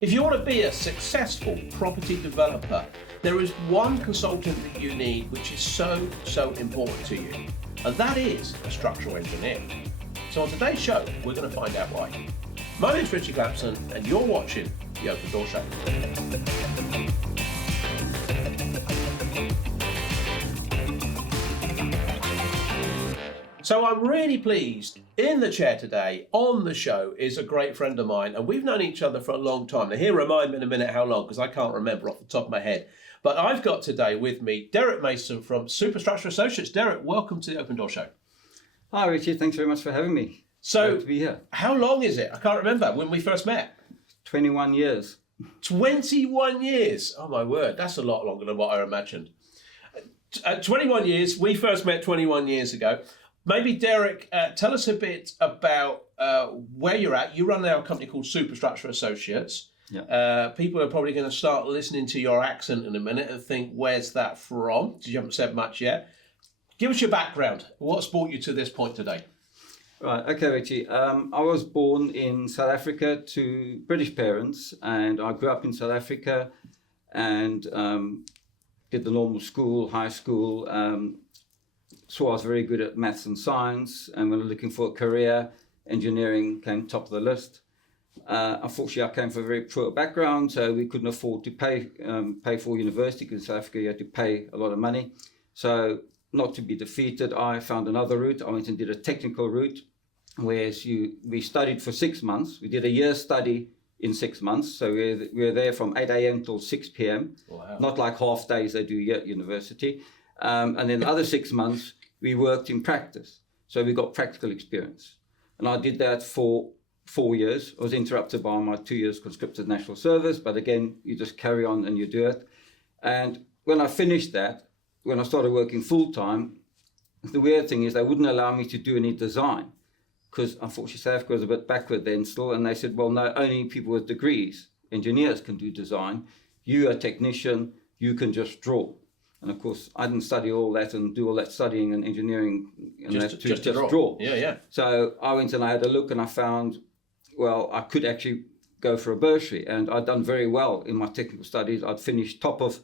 If you want to be a successful property developer, there is one consultant that you need which is so important to you, and that is a structural engineer. So on today's show, we're going to find out why. My name's Ritchie Clapson, and you're watching The Open Door Show. So I'm really pleased. In the chair today, on the show, is a great friend of mine, and we've known each other for a long time. Now, he'll remind me in a minute how long, because I can't remember off the top of my head. But I've got today with me Derek Mason from Superstructure Associates. Derek, welcome to the Open Door Show. Hi, Richie. Thanks very much for having me. So, Glad to be here. How long is it? I can't remember when we first met. 21 years. 21 years. Oh, my word. That's a lot longer than what I imagined. 21 years. We first met 21 years ago. Maybe, Derek, tell us a bit about where you're at. You run now a company called Superstructure Associates. Yeah. People are probably going to start listening to your accent in a minute and think, where's that from? Because you haven't said much yet. Give us your background. What's brought you to this point today? Right. Okay, Richie. I was born in South Africa to British parents, and I grew up in South Africa and did the normal school, high school. So I was very good at maths and science, and when I was looking for a career, engineering came top of the list. Unfortunately, I came from a very poor background, so we couldn't afford to pay for university, because in South Africa you had to pay a lot of money. So not to be defeated, I found another route. I went and did a technical route, where we studied for 6 months. We did a year study in 6 months, so we were there from 8 a.m. till 6 p.m. Wow. Not like half days they do at university. And then the other 6 months, we worked in practice. So we got practical experience. And I did that for 4 years. I was interrupted by my 2 years conscripted national service, but again, you just carry on and you do it. And when I finished that, when I started working full time, the weird thing is they wouldn't allow me to do any design, because unfortunately South Africa was a bit backward then still. And they said, well, no, only people with degrees, engineers can do design. You're a technician, you can just draw. And of course, I didn't study all that and do all that studying and engineering and just draw. Yeah. So I went and I had a look, and I found, well, I could actually go for a bursary, and I'd done very well in my technical studies. I'd finished top of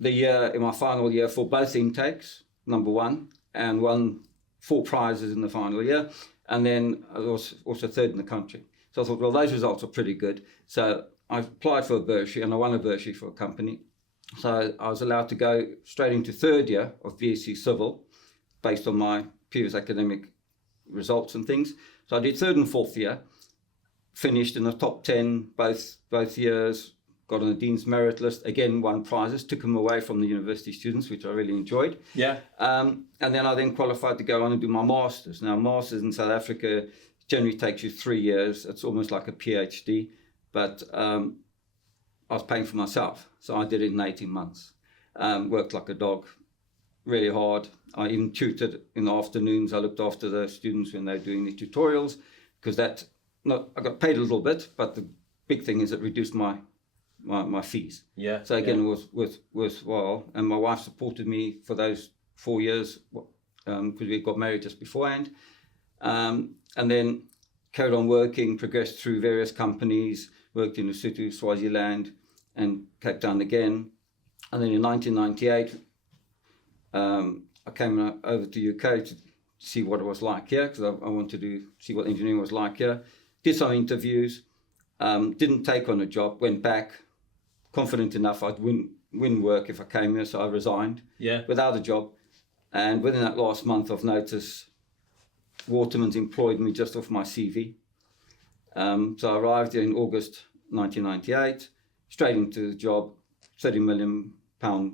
the year in my final year for both intakes, number one, and won 4 prizes in the final year. And then I was also third in the country. So I thought, well, those results are pretty good. So I applied for a bursary, and I won a bursary for a company. So I was allowed to go straight into third year of BSc Civil based on my previous academic results and things. So I did third and fourth year, finished in the top 10 both years, got on the Dean's Merit List, again won prizes, took them away from the university students, which I really enjoyed. Yeah. And then I qualified to go on and do my Masters. Now, Masters in South Africa generally takes you 3 years. It's almost like a PhD, but I was paying for myself, so I did it in 18 months. Worked like a dog, really hard. I even tutored in the afternoons. I looked after the students when they were doing the tutorials, because I got paid a little bit, but the big thing is it reduced my fees. Yeah. So again, it was worthwhile. And my wife supported me for those 4 years, because we got married just beforehand. And then carried on working, progressed through various companies, worked in Lesotho, Swaziland, and Cape Town again. And then in 1998, I came over to UK to see what it was like here, because I wanted to see what engineering was like here. Did some interviews, didn't take on a job, went back, confident enough I'd win work if I came here, so I resigned without a job. And within that last month of notice, Waterman's employed me just off my CV. So I arrived here in August 1998, straight into the job, £30 million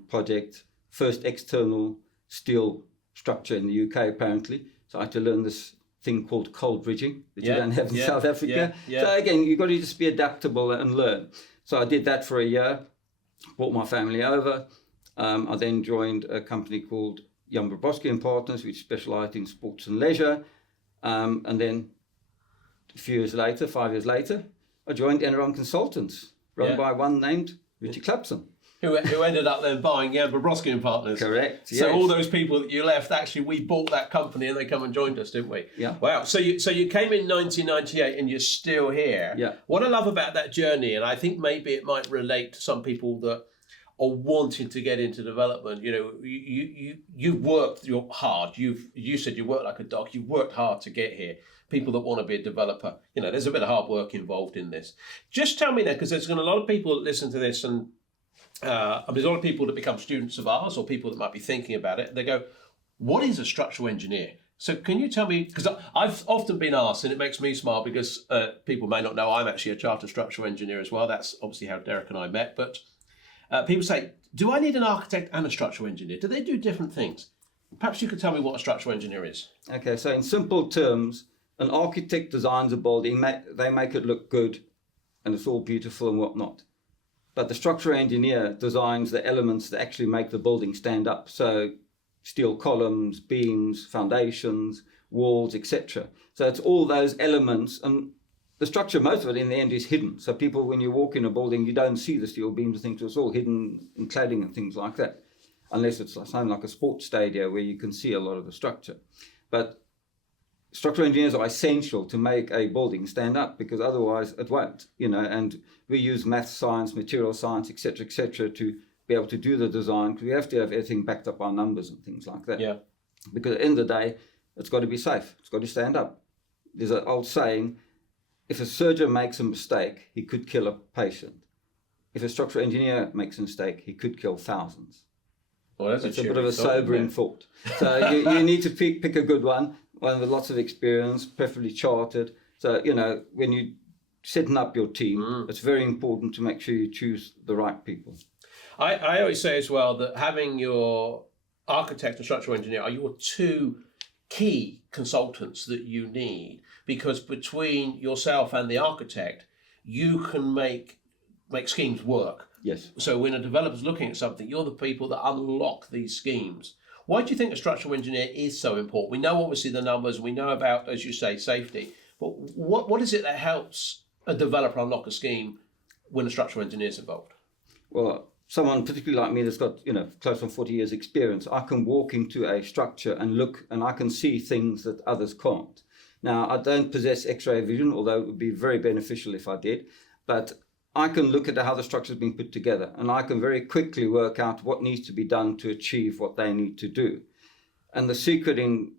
project, first external steel structure in the UK apparently. So I had to learn this thing called cold bridging that you don't have in South Africa. So again, you've got to just be adaptable and learn. So I did that for a year, brought my family over. I then joined a company called Jan Brobowski and Partners, which specialised in sports and leisure. And then a few years later, 5 years later, I joined Enron Consultants, run by one named Ritchie Clapson. who ended up then buying Bobrovsky and Partners. Correct. So yes. all those people that you left, actually, we bought that company and they come and joined us, didn't we? Yeah. Wow. So you came in 1998 and you're still here. Yeah. What I love about that journey, and I think maybe it might relate to some people that are wanting to get into development. You know, you've worked hard. You said you worked like a dog. You worked hard to get here. People that want to be a developer, you know, there's a bit of hard work involved in this. Just tell me that, because there's going to be a lot of people that listen to this, and there's a lot of people that become students of ours or people that might be thinking about it. They go, what is a structural engineer? So can you tell me, because I've often been asked, and it makes me smile because people may not know I'm actually a chartered structural engineer as well. That's obviously how Derek and I met. But people say, do I need an architect and a structural engineer? Do they do different things? Perhaps you could tell me what a structural engineer is. Okay, so in simple terms, an architect designs a building, they make it look good, and it's all beautiful and whatnot. But the structural engineer designs the elements that actually make the building stand up. So steel columns, beams, foundations, walls, etc. So it's all those elements, and the structure, most of it in the end is hidden. So people, when you walk in a building, you don't see the steel beams and things. It's all hidden in cladding and things like that, unless it's something like a sports stadium where you can see a lot of the structure. But structural engineers are essential to make a building stand up, because otherwise it won't, you know, and we use math, science, material science, etc., to be able to do the design, because we have to have everything backed up by numbers and things like that. Yeah. Because at the end of the day, it's got to be safe. It's got to stand up. There's an old saying, if a surgeon makes a mistake, he could kill a patient. If a structural engineer makes a mistake, he could kill thousands. Well, that's a bit of a sobering thought. So you need to pick a good one with lots of experience, preferably chartered. So, you know, when you're setting up your team, it's very important to make sure you choose the right people. I always say as well that having your architect and structural engineer are your two key consultants that you need, because between yourself and the architect, you can make schemes work. Yes. So when a developer's looking at something, you're the people that unlock these schemes. Why do you think a structural engineer is so important? We know obviously the numbers, we know about, as you say, safety, but what is it that helps a developer unlock a scheme when a structural engineer is involved? Well, someone particularly like me that's got, you know, close on 40 years experience, I can walk into a structure and look, and I can see things that others can't. Now, I don't possess X-ray vision, although it would be very beneficial if I did, but I can look at how the structure has been put together, and I can very quickly work out what needs to be done to achieve what they need to do. And the secret in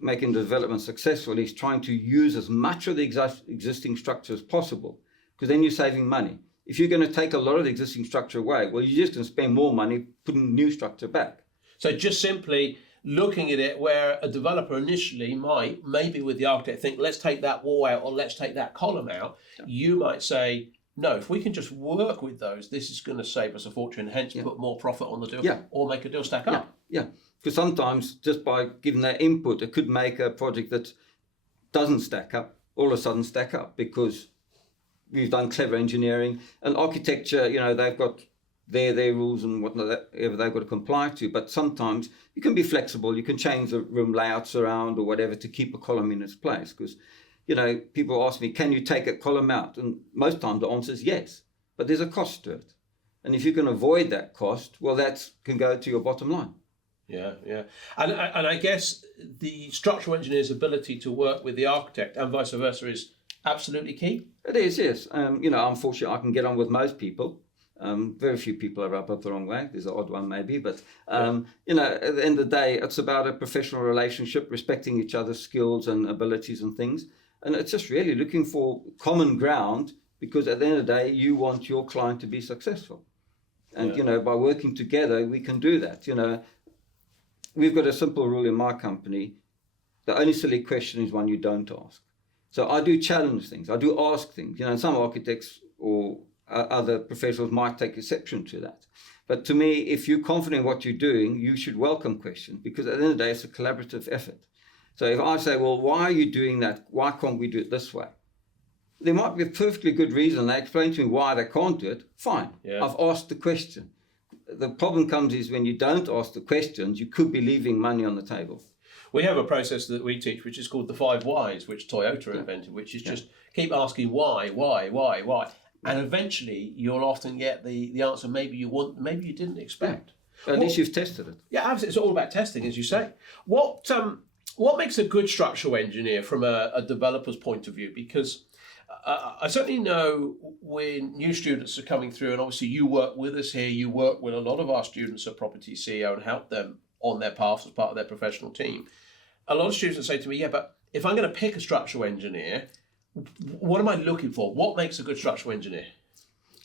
making the development successful is trying to use as much of the existing structure as possible, because then you're saving money. If you're going to take a lot of the existing structure away, well, you're just going to spend more money putting new structure back. So just simply looking at it where a developer initially might, maybe with the architect, think, let's take that wall out or let's take that column out, you might say, no, if we can just work with those, this is going to save us a fortune, hence put more profit on the deal or make a deal stack up. Yeah, because sometimes just by giving that input, it could make a project that doesn't stack up all of a sudden stack up, because we've done clever engineering and architecture. You know, they've got their rules and whatnot they've got to comply to, but sometimes you can be flexible. You can change the room layouts around or whatever to keep a column in its place, because, you know, people ask me, can you take a column out? And most times the answer is yes, but there's a cost to it. And if you can avoid that cost, well, that can go to your bottom line. Yeah. And I guess the structural engineer's ability to work with the architect and vice versa is absolutely key. It is, yes. You know, unfortunately, I can get on with most people. Very few people I rub up the wrong way. There's an odd one maybe, but you know, at the end of the day, it's about a professional relationship, respecting each other's skills and abilities and things. And it's just really looking for common ground, because at the end of the day, you want your client to be successful. And, you know, by working together, we can do that. You know, we've got a simple rule in my company. The only silly question is one you don't ask. So I do challenge things. I do ask things. You know, and some architects or other professionals might take exception to that. But to me, if you're confident in what you're doing, you should welcome questions, because at the end of the day, it's a collaborative effort. So if I say, well, why are you doing that? Why can't we do it this way? There might be a perfectly good reason. They explain to me why they can't do it. Fine. Yeah. I've asked the question. The problem comes is when you don't ask the questions, you could be leaving money on the table. We have a process that we teach, which is called the 5 whys, which Toyota invented, which is just keep asking why. And eventually you'll often get the answer maybe you didn't expect. At least you've tested it. Yeah, absolutely. It's all about testing, as you say. What makes a good structural engineer from a developer's point of view? Because I certainly know when new students are coming through, and obviously you work with us here, you work with a lot of our students at propertyCEO and help them on their path as part of their professional team. A lot of students say to me, yeah, but if I'm going to pick a structural engineer, what am I looking for? What makes a good structural engineer?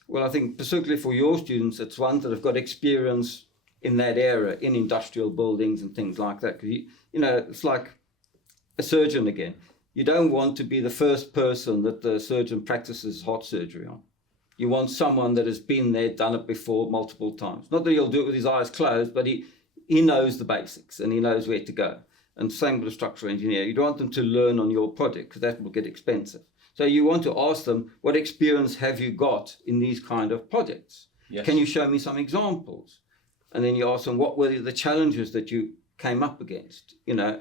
Well, I think particularly for your students, it's ones that have got experience in that area, in industrial buildings and things like that. Because it's like a surgeon again. You don't want to be the first person that the surgeon practices heart surgery on. You want someone that has been there, done it before multiple times. Not that he'll do it with his eyes closed, but he knows the basics and he knows where to go. And same with a structural engineer. You don't want them to learn on your project because that will get expensive. So you want to ask them, what experience have you got in these kind of projects? Yes. Can you show me some examples? And then you ask them, what were the challenges that you came up against?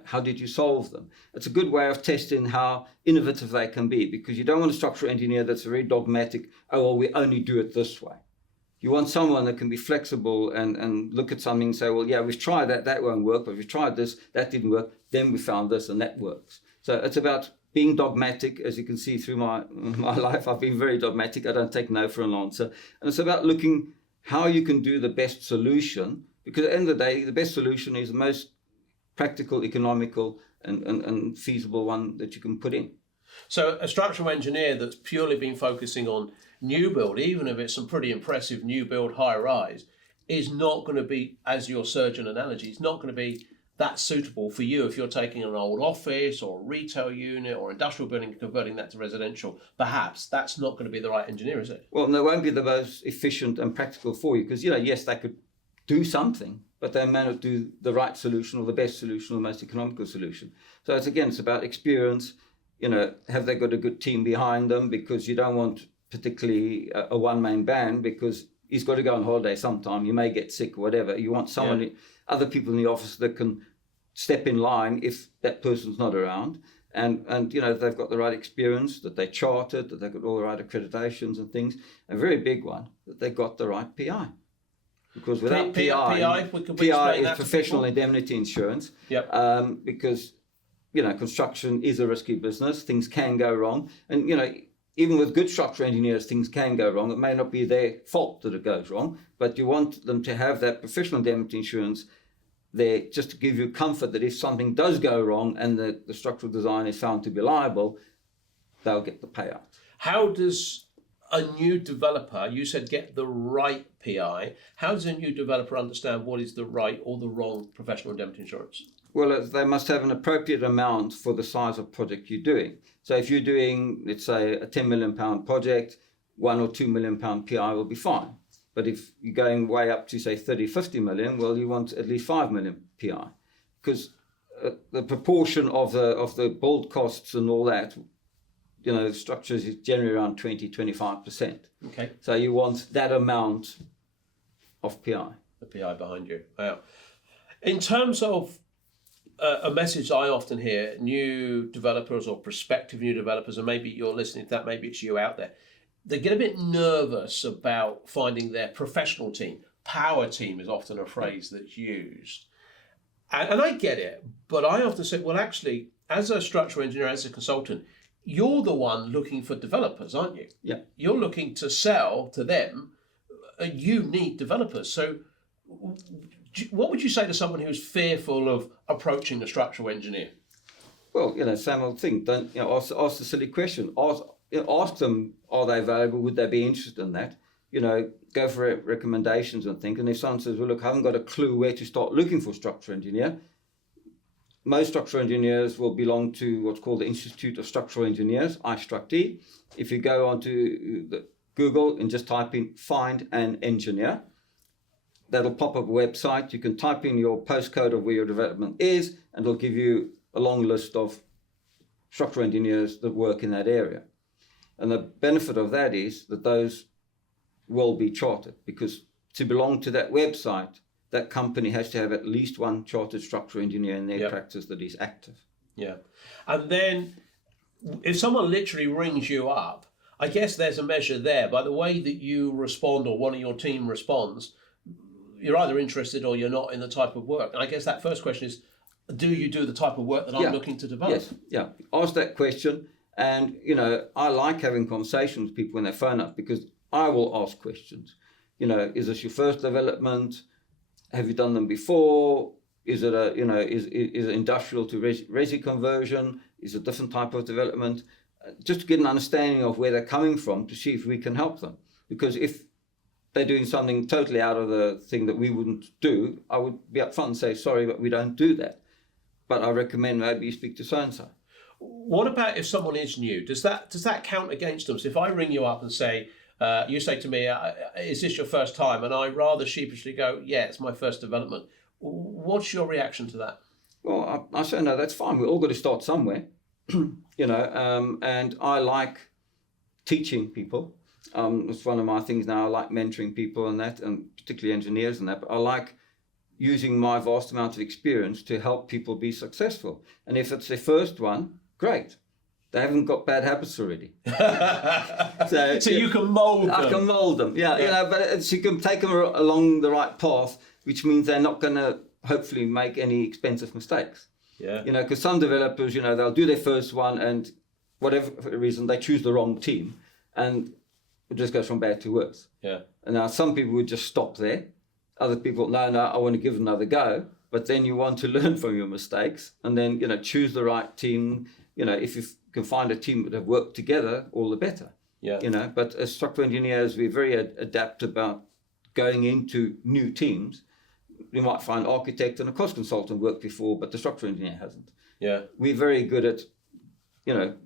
How did you solve them? It's a good way of testing how innovative they can be, because you don't want a structural engineer that's very dogmatic. Oh, well, we only do it this way. You want someone that can be flexible and look at something and say, well, yeah, we've tried that won't work, but we've tried this, that didn't work, then we found this and that works. So it's about being dogmatic. As you can see through my life, I've been very dogmatic. I don't take no for an answer. And it's about looking how you can do the best solution, because at the end of the day, the best solution is the most practical, economical, and feasible one that you can put in. So a structural engineer that's purely been focusing on new build, even if it's some pretty impressive new build high rise, is not going to be, as your surgeon analogy, it's not going to be that suitable for you if you're taking an old office or a retail unit or industrial building and converting that to residential. Perhaps that's not going to be the right engineer, is it? Well, they won't be the most efficient and practical for you, because, yes, they could do something, but they may not do the right solution or the best solution or the most economical solution. So it's about experience. Have they got a good team behind them? Because you don't want particularly a one-man band, because he's got to go on holiday sometime. You may get sick or whatever. You want someone, other people in the office that can step in line if that person's not around. And they've got the right experience, that they chartered, that they've got all the right accreditations and things. A very big one, that they got the right PI. Because without PI is professional indemnity insurance. Yep. Because construction is a risky business. Things can go wrong. And, even with good structural engineers, things can go wrong. It may not be their fault that it goes wrong, but you want them to have that professional indemnity insurance there just to give you comfort that if something does go wrong and the structural design is found to be liable, they'll get the payout. How does a new developer, you said get the right PI, how does a new developer understand what is the right or the wrong professional indemnity insurance? Well, they must have an appropriate amount for the size of project you're doing. So if you're doing, let's say, a £10 million project, £1 or £2 million PI will be fine. But if you're going way up to, say, 30, 50 million, well, you want at least 5 million PI. Because the proportion of the build costs and all that, structures is generally around 20-25%. Okay. So you want that amount of PI. The PI behind you. Wow. In terms of a message I often hear, new developers or prospective new developers, and maybe you're listening to that, maybe it's you out there, they get a bit nervous about finding their professional team. Power team is often a phrase that's used. And I get it, but I often say, well, actually, as a structural engineer, as a consultant, you're the one looking for developers, aren't you? Yeah. You're looking to sell to them. You need developers. So what would you say to someone who's fearful of approaching a structural engineer? Well, same old thing. Don't ask the silly question. Ask them, are they available? Would they be interested in that? Go for recommendations and think. And if someone says, well, look, I haven't got a clue where to start looking for a structural engineer, most structural engineers will belong to what's called the Institute of Structural Engineers, IStructE. If you go onto Google and just type in find an engineer, that'll pop up a website. You can type in your postcode of where your development is, and it'll give you a long list of structural engineers that work in that area. And the benefit of that is that those will be chartered, because to belong to that website, that company has to have at least one chartered structural engineer in their practice that is active. Yeah. And then if someone literally rings you up, I guess there's a measure there. By the way that you respond or one of your team responds, you're either interested or you're not in the type of work. And I guess that first question is, do you do the type of work that I'm looking to develop? Yes, yeah. Ask that question. And, I like having conversations with people when they phone up, because I will ask questions. Is this your first development? Have you done them before? Is it is it industrial to resi conversion? Is it a different type of development? Just to get an understanding of where they're coming from, to see if we can help them. Because if they're doing something totally out of the thing that we wouldn't do, I would be upfront and say, sorry, but we don't do that. But I recommend maybe you speak to so-and-so. What about if someone is new? Does that count against them? So if I ring you up and say, you say to me, is this your first time? And I rather sheepishly go, yeah, it's my first development. What's your reaction to that? Well, I say, no, that's fine. We've all got to start somewhere, and I like teaching people. It's one of my things now. I like mentoring people and that, and particularly engineers and that, but I like using my vast amount of experience to help people be successful. And if it's their first one, great. They haven't got bad habits already. So you can mould them. I can mould them, yeah. But you can take them along the right path, which means they're not going to hopefully make any expensive mistakes. Yeah. Because some developers, they'll do their first one, and whatever reason, they choose the wrong team, and it just goes from bad to worse. Yeah. And now some people would just stop there. Other people, no, I want to give it another go. But then you want to learn from your mistakes, and then, choose the right team. If you can find a team that have worked together, all the better. Yeah. But as structural engineers, we're very adept about going into new teams. You might find architect and a cost consultant worked before, but the structural engineer hasn't. Yeah. We're very good at,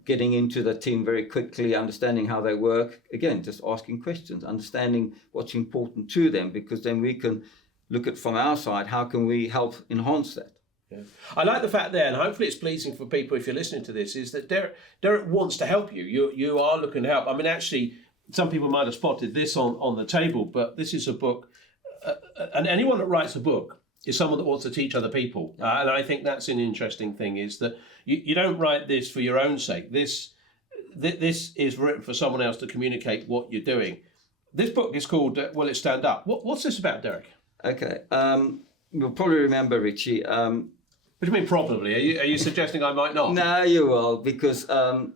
getting into the team very quickly, understanding how they work. Again, just asking questions, understanding what's important to them, because then we can look at from our side, how can we help enhance that? Yeah. I like the fact there, and hopefully it's pleasing for people if you're listening to this, is that Derek wants to help you. You are looking to help. I mean, actually, some people might have spotted this on the table, but this is a book, and anyone that writes a book is someone that wants to teach other people. And I think that's an interesting thing, is that you don't write this for your own sake. This is written for someone else to communicate what you're doing. This book is called Will It Stand Up? What's this about, Derek? Okay. You'll probably remember, Ritchie. What do you mean probably? Are you suggesting I might not? No, you will, because the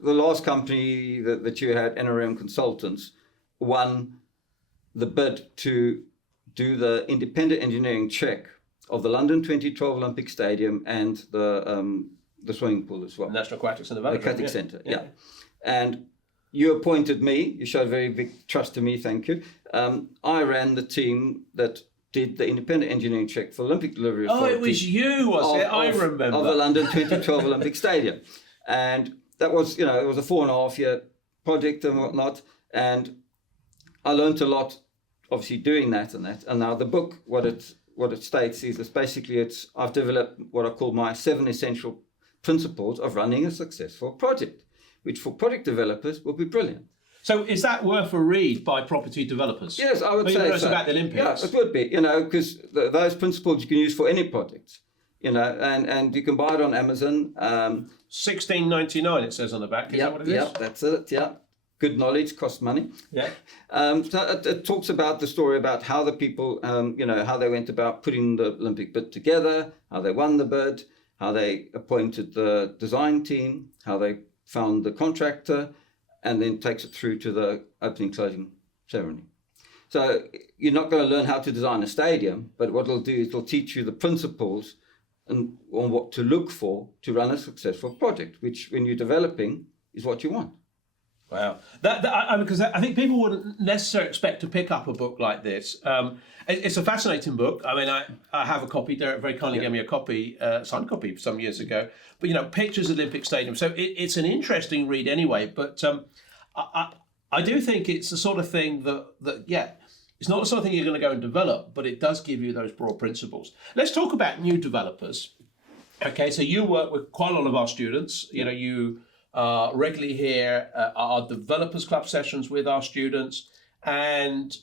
last company that you had, NRM Consultants, won the bid to do the independent engineering check of the London 2012 Olympic Stadium and the swimming pool as well. National Aquatics and Development. The Aquatic Centre, yeah. And you appointed me. You showed very big trust to me, thank you. I ran the team that did the independent engineering check for Olympic Delivery Authority. Oh, it was you, was it? I remember. Of the London 2012 Olympic Stadium. And that was, it was a 4.5 year project and whatnot. And I learned a lot, obviously, doing that and that. And now the book, what it states is I've developed what I call my 7 essential principles of running a successful project, which for project developers will be brilliant. So is that worth a read by property developers? Yes, I would say it's so. About the Olympics. Yeah, it would be, because those principles you can use for any project, and you can buy it on Amazon. $16.99 it says on the back. Is that what it is? Yeah, that's it. Yeah, good knowledge costs money. Yeah. So it talks about the story about how the people, how they went about putting the Olympic bid together, how they won the bid, how they appointed the design team, how they found the contractor, and then takes it through to the opening closing ceremony. So you're not going to learn how to design a stadium, but what it'll do is it'll teach you the principles and on what to look for to run a successful project, which when you're developing is what you want. Wow. Because I think people wouldn't necessarily expect to pick up a book like this. It's a fascinating book. I mean, I have a copy. Derek very kindly gave me a copy, signed copy some years ago. But, pictures of Olympic Stadium. So it's an interesting read anyway. But I do think it's the sort of thing that it's not the sort of thing you're going to go and develop, but it does give you those broad principles. Let's talk about new developers. Okay, so you work with quite a lot of our students. You regularly hear our developers club sessions with our students, and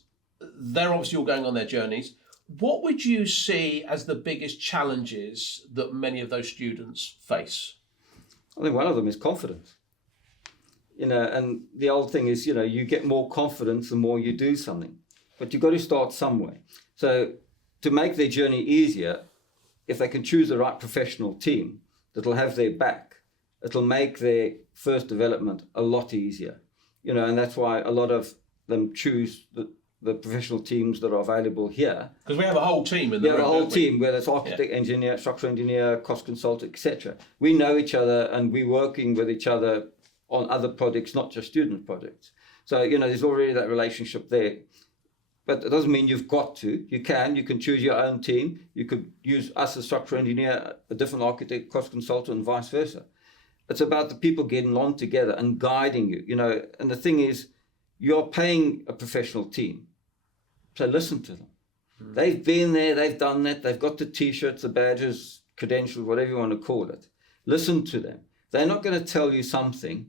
they're obviously all going on their journeys. What would you see as the biggest challenges that many of those students face? I think one of them is confidence. And the old thing is, you get more confidence the more you do something, but you've got to start somewhere. So to make their journey easier, if they can choose the right professional team that'll have their back, it'll make their first development a lot easier. And that's why a lot of them choose the professional teams that are available here. Because we have a whole team in the room. We have a whole team, whether it's architect, engineer, structural engineer, cost consultant, etc. We know each other and we're working with each other on other projects, not just student projects. So, there's already that relationship there. But it doesn't mean you've got to. You can choose your own team. You could use us as structural engineer, a different architect, cost consultant, and vice versa. It's about the people getting on together and guiding you, And the thing is, you're paying a professional team. So listen to them. They've been there, they've done that, they've got the T-shirts, the badges, credentials, whatever you want to call it. Listen to them. They're not going to tell you something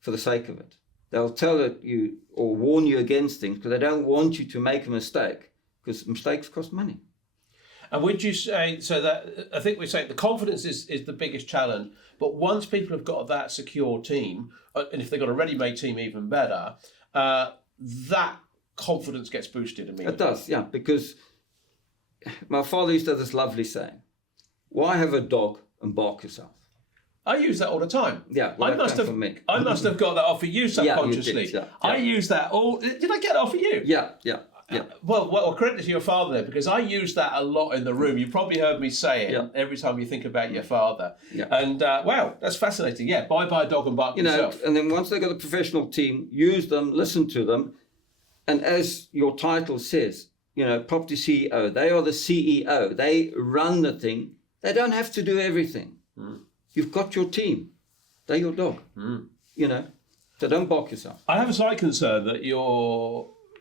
for the sake of it. They'll tell you or warn you against things because they don't want you to make a mistake, because mistakes cost money. And would you say, so that, I think we say the confidence is the biggest challenge, but once people have got that secure team, and if they've got a ready-made team, even better, that confidence gets boosted immediately. It does, yeah, because my father used to have this lovely saying, why have a dog and bark yourself? I use that all the time. Yeah, well, I must have got that off of you subconsciously. Yeah, you did, yeah. I use that all. Did I get it off of you? Yeah. Well, credit to your father there, because I use that a lot in the room. You probably heard me say it every time you think about your father. Yeah. And wow, that's fascinating. Yeah, bye dog and bark yourself. And then once they've got a professional team, use them, listen to them, and as your title says, property CEO, they are the CEO. They run the thing. They don't have to do everything. You've got your team. They're your dog. So don't bark yourself. I have a slight concern that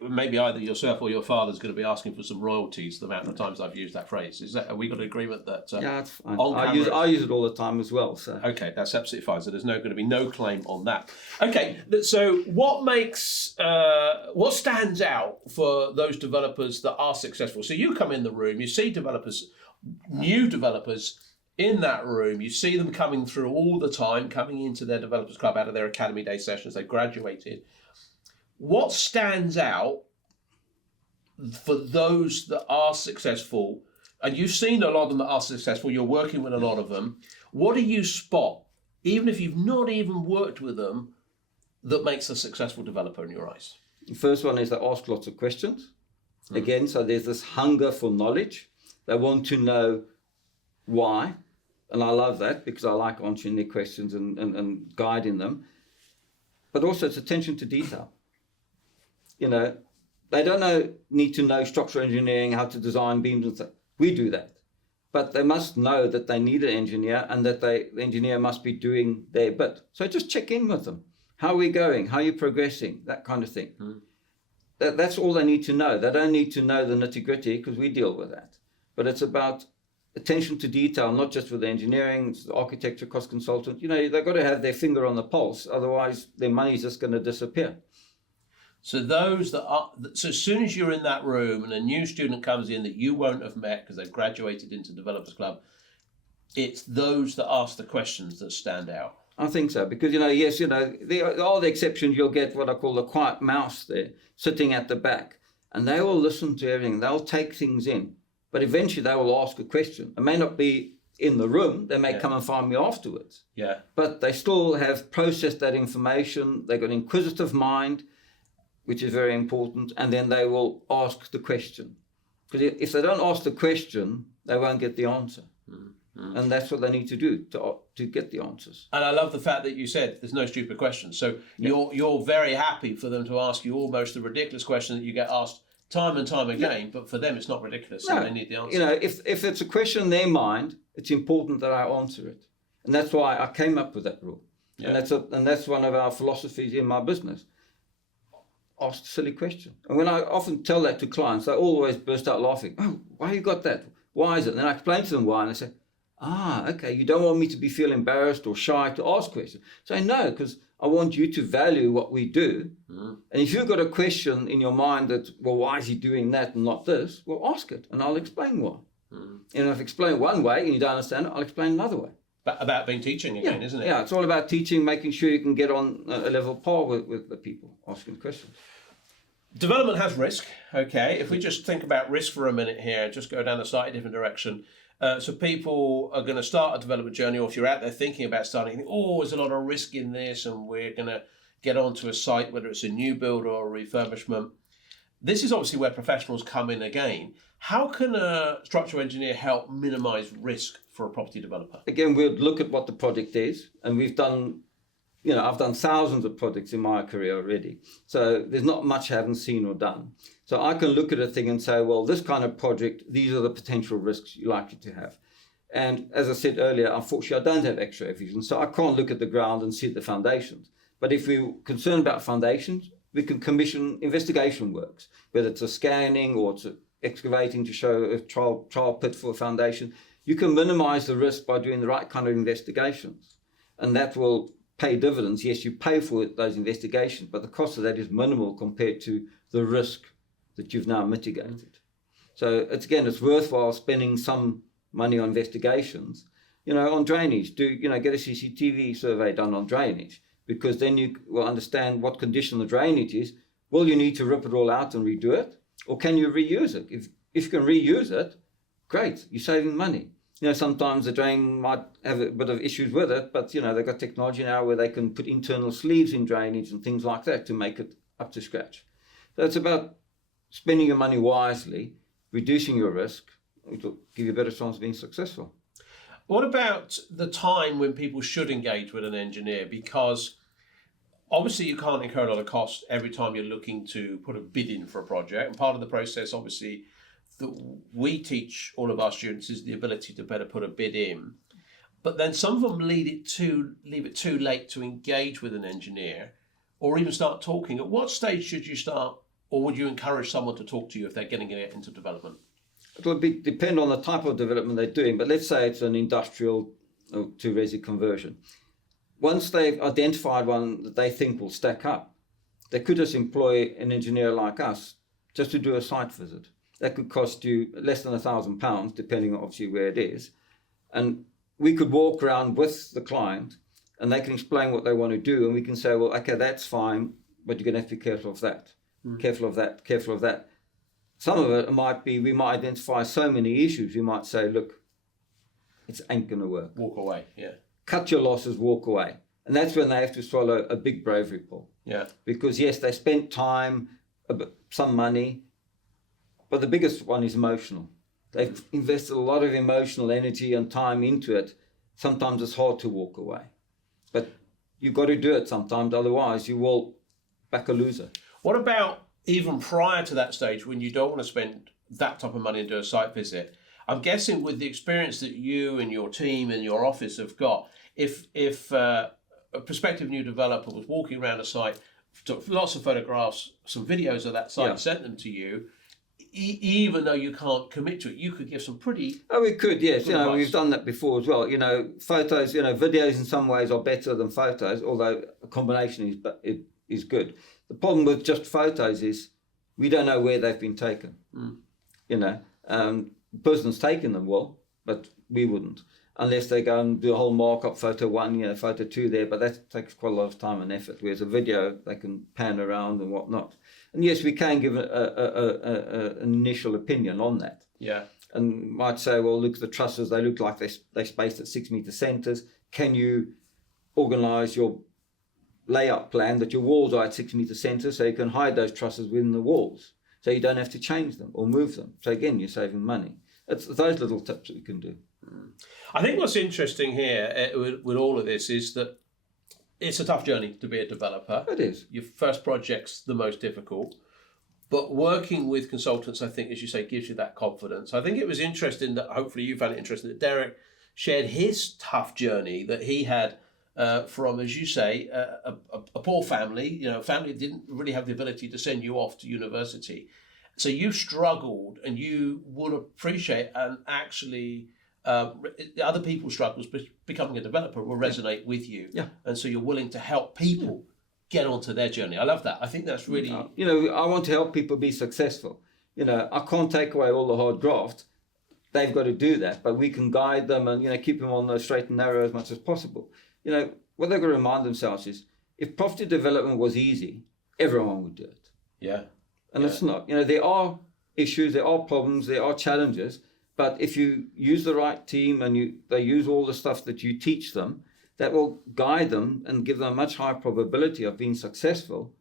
maybe either yourself or your father's going to be asking for some royalties the amount of times I've used that phrase. Have we got an agreement that... yeah, that's fine. I use it all the time as well. So okay, that's absolutely fine. So there's going to be no claim on that. Okay, so what stands out for those developers that are successful? So you come in the room, you see developers, new developers in that room, you see them coming through all the time, coming into their developers club out of their academy day sessions, they've graduated. What stands out for those that are successful, and you've seen a lot of them that are successful, you're working with a lot of them, what do you spot, even if you've not even worked with them, that makes a successful developer in your eyes? The first one is they ask lots of questions. Again, so there's this hunger for knowledge. They want to know why. And I love that because I like answering their questions and guiding them. But also it's attention to detail. They don't need to know structural engineering, how to design beams and stuff. We do that. But they must know that they need an engineer and that the engineer must be doing their bit. So just check in with them. How are we going? How are you progressing? That kind of thing. That's all they need to know. They don't need to know the nitty-gritty because we deal with that. But it's about attention to detail, not just with the engineering, it's the architecture, cost consultant. They've got to have their finger on the pulse. Otherwise, their money's just going to disappear. So so as soon as you're in that room and a new student comes in that you won't have met because they've graduated into Developers Club, it's those that ask the questions that stand out. I think so, because, yes, there are the exceptions. You'll get what I call the quiet mouse there, sitting at the back, and they will listen to everything. They'll take things in, but eventually they will ask a question. It may not be in the room. They may come and find me afterwards. Yeah. But they still have processed that information. They've got an inquisitive mind, which is very important, and then they will ask the question. Because if they don't ask the question, they won't get the answer. And that's what they need to do to get the answers. And I love the fact that you said there's no stupid questions. So you're very happy for them to ask you almost a ridiculous question that you get asked time and time again, but for them it's not ridiculous, so they need the answer. If it's a question in their mind, it's important that I answer it. And that's why I came up with that rule. Yeah. And that's one of our philosophies in my business. Ask a silly question. And when I often tell that to clients, they always burst out laughing. Oh, why you got that? Why is it? And then I explain to them why, and they say, okay, you don't want me to be feel embarrassed or shy to ask questions. So no, because I want you to value what we do. And if you've got a question in your mind that, well, why is he doing that and not this? Well, ask it, and I'll explain why. And if I explain one way and you don't understand it, I'll explain another way. about being teaching again, isn't it? Yeah, it's all about teaching, making sure you can get on a level par with the people asking questions. Development has risk, okay? If we just think about risk for a minute here, just go down a slightly different direction. So people are going to start a development journey, or if you're out there thinking about starting, think, oh, there's a lot of risk in this, and we're going to get onto a site, whether it's a new build or a refurbishment. This is obviously where professionals come in again. How can a structural engineer help minimise risk for a property developer? Again, we'll look at what the project is, and we've done, I've done thousands of projects in my career already. So there's not much I haven't seen or done. So I can look at a thing and say, well, this kind of project, these are the potential risks you're likely to have. And as I said earlier, unfortunately, I don't have X-ray vision, so I can't look at the ground and see the foundations. But if we're concerned about foundations, we can commission investigation works, whether it's a scanning or it's excavating to show a trial pit for a foundation. You can minimize the risk by doing the right kind of investigations, and that will pay dividends. Yes, you pay for those investigations, but the cost of that is minimal compared to the risk that you've now mitigated. So it's worthwhile spending some money on investigations, on drainage. Get a CCTV survey done on drainage, because then you will understand what condition the drainage is. Will you need to rip it all out and redo it? Or can you reuse it? If you can reuse it, great, you're saving money. Sometimes the drain might have a bit of issues with it, but they've got technology now where they can put internal sleeves in drainage and things like that to make it up to scratch. So it's about spending your money wisely, reducing your risk, which will give you a better chance of being successful. What about the time when people should engage with an engineer? Because obviously you can't incur a lot of cost every time you're looking to put a bid in for a project. And part of the process, obviously, that we teach all of our students is the ability to better put a bid in. But then some of them leave it too late to engage with an engineer or even start talking. At what stage should you start, or would you encourage someone to talk to you if they're getting it into development? It will depend on the type of development they're doing, but let's say it's an industrial to resi conversion. Once they've identified one that they think will stack up, they could just employ an engineer like us just to do a site visit. That could cost you less than £1,000, depending on obviously where it is. And we could walk around with the client and they can explain what they want to do. And we can say, well, okay, that's fine, but you're going to have to be careful of that, careful of that, careful of that. Some of it might be, we might identify so many issues. We might say, look, it ain't going to work. Walk away, yeah. Cut your losses, walk away. And that's when they have to swallow a big bravery pill. Yeah. Because yes, they spent time, some money, but the biggest one is emotional. They've invested a lot of emotional energy and time into it. Sometimes it's hard to walk away. But you've got to do it sometimes, otherwise you will back a loser. What about even prior to that stage when you don't want to spend that type of money and do a site visit? I'm guessing with the experience that you and your team and your office have got, if a prospective new developer was walking around a site, took lots of photographs, some videos of that site, sent them to you, even though you can't commit to it, you could give some pretty... Oh, we could, yes. advice. We've done that before as well. Photos, videos in some ways are better than photos, although a combination is good. The problem with just photos is we don't know where they've been taken. The person's taken them well, but we wouldn't, unless they go and do a whole markup, photo 1, photo 2 there, but that takes quite a lot of time and effort, whereas a video, they can pan around and whatnot. And yes, we can give an initial opinion on that. Yeah. And might say, well, look, the trusses, they look like they spaced at 6 metre centres. Can you organise your layout plan that your walls are at 6 metre centres so you can hide those trusses within the walls, so you don't have to change them or move them? So again, you're saving money. It's those little tips that you can do. I think what's interesting here with all of this is that it's a tough journey to be a developer. It is. Your first project's the most difficult. But working with consultants, I think, as you say, gives you that confidence. I think it was interesting that, hopefully you found it interesting, that Derek shared his tough journey that he had from, as you say, a poor family. Family didn't really have the ability to send you off to university. So you struggled, and you would appreciate, and actually other people's struggles becoming a developer will resonate with you. Yeah. And so you're willing to help people get onto their journey. I love that. I think that's really... I want to help people be successful. I can't take away all the hard graft. they've got to do that, but we can guide them and keep them on the straight and narrow as much as possible. What they've got to remind themselves is, if property development was easy, everyone would do it. Yeah. And it's not. There are issues, there are problems, there are challenges, but if you use the right team and they use all the stuff that you teach them, that will guide them and give them a much higher probability of being successful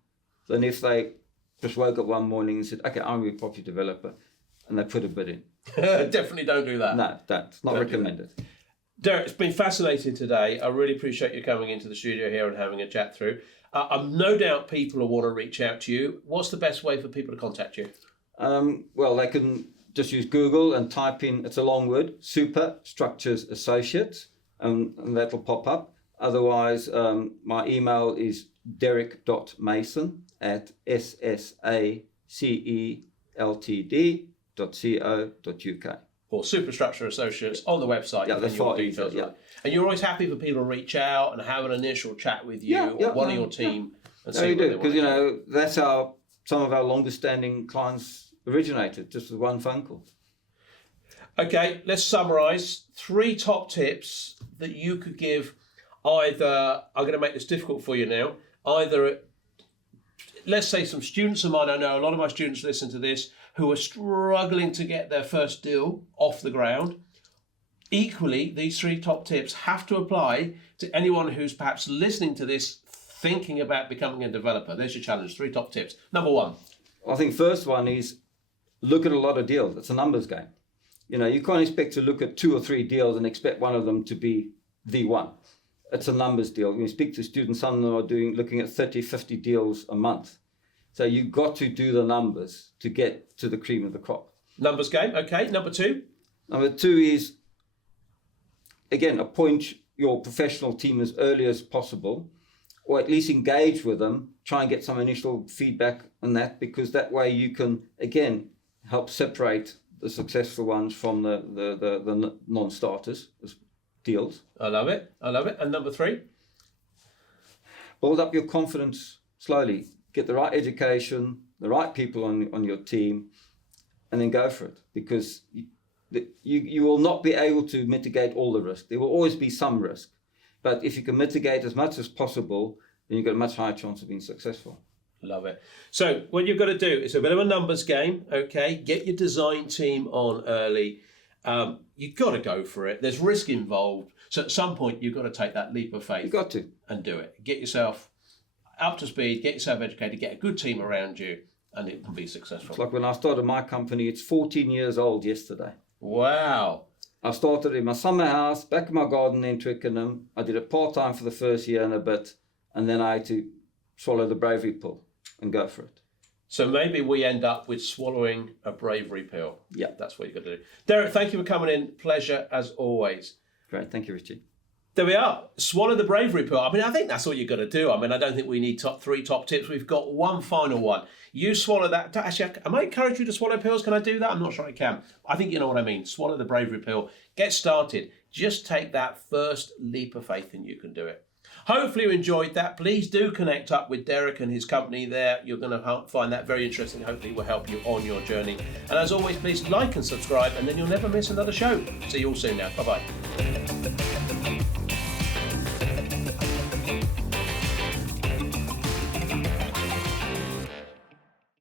than if they just woke up one morning and said, okay, I'm a property developer, and they put a bid in. Definitely don't do that. No, that's not recommended. Derek, it's been fascinating today. I really appreciate you coming into the studio here and having a chat through. I've no doubt people will want to reach out to you. What's the best way for people to contact you? Well, they can just use Google and type in, it's a long word, Superstructure Associates, and that'll pop up. Otherwise, my email is derek.mason@saceltd.co.uk. Or Superstructure Associates on the website. Yeah, that's far easier. Yeah. And you're always happy for people to reach out and have an initial chat with you or one of your team. And we do, because that's how some of our longest standing clients originated, just with one phone call. Okay, let's summarise 3 top tips that you could give. Either, I'm going to make this difficult for you now, let's say some students of mine, I know a lot of my students listen to this, who are struggling to get their first deal off the ground. Equally, these 3 top tips have to apply to anyone who's perhaps listening to this, thinking about becoming a developer. There's your challenge, 3 top tips. Number 1. I think first one is look at a lot of deals. It's a numbers game. You can't expect to look at 2 or 3 deals and expect one of them to be the one. It's a numbers deal. When you speak to students, some of them are looking at 30, 50 deals a month. So you've got to do the numbers to get to the cream of the crop. Numbers game, okay. Number 2? Number 2 is, again, appoint your professional team as early as possible, or at least engage with them, try and get some initial feedback on that, because that way you can, again, help separate the successful ones from the non-starters deals. I love it. And number 3? Build up your confidence slowly. Get the right education, the right people on your team, and then go for it. Because you will not be able to mitigate all the risk. There will always be some risk. But if you can mitigate as much as possible, then you've got a much higher chance of being successful. Love it. So what you've got to do is a bit of a numbers game, okay? Get your design team on early. You've got to go for it. There's risk involved. So at some point, you've got to take that leap of faith. You've got to. And do it. Get yourself up to speed, get yourself educated, get a good team around you, and it can be successful. It's like when I started my company, it's 14 years old yesterday. Wow. I started in my summer house, back in my garden in Twickenham. I did it part-time for the first year and a bit, and then I had to swallow the bravery pill and go for it. So maybe we end up with swallowing a bravery pill. Yeah. That's what you've got to do. Derek, thank you for coming in. Pleasure as always. Great. Thank you, Richie. There we are. Swallow the bravery pill. I mean, I think that's all you've got to do. I mean, I don't think we need 3 top tips. We've got one final one. You swallow that. Actually, I might encourage you to swallow pills. Can I do that? I'm not sure I can. I think you know what I mean. Swallow the bravery pill. Get started. Just take that first leap of faith and you can do it. Hopefully you enjoyed that. Please do connect up with Derek and his company there. You're going to find that very interesting. Hopefully it will help you on your journey. And as always, please like and subscribe, and then you'll never miss another show. See you all soon now. Bye-bye.